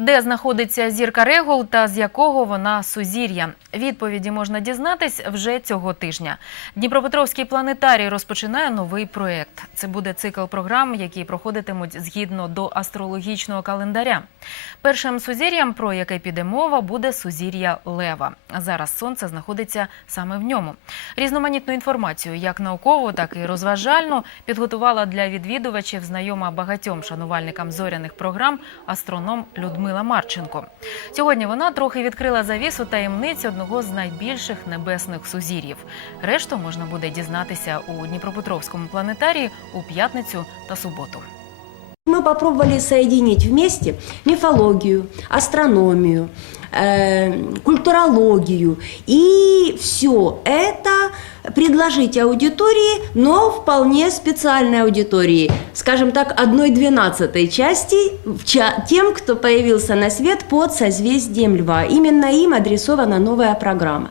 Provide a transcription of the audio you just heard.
Де знаходиться зірка Регул та з якого вона сузір'я? Відповіді можна дізнатись вже цього тижня. Дніпропетровський планетарій розпочинає новий проєкт. Це буде цикл програм, які проходитимуть згідно до астрологічного календаря. Першим сузір'ям, про яке піде мова, буде сузір'я Лева. Зараз сонце знаходиться саме в ньому. Різноманітну інформацію, як наукову, так і розважальну, підготувала для відвідувачів знайома багатьом шанувальникам зоряних програм астроном Людмила Марченко. Сьогодні вона трохи відкрила завісу таємниць одного з найбільших небесних сузір'їв. Решту можна буде дізнатися у Дніпропетровському планетарії у п'ятницю та суботу. Мы попробовали соединить вместе мифологию, астрономию, э, культурологию. И все это предложить аудитории, но вполне специальной аудитории. Скажем так, одной двенадцатой части тем, кто появился на свет под созвездием Льва. Именно им адресована новая программа.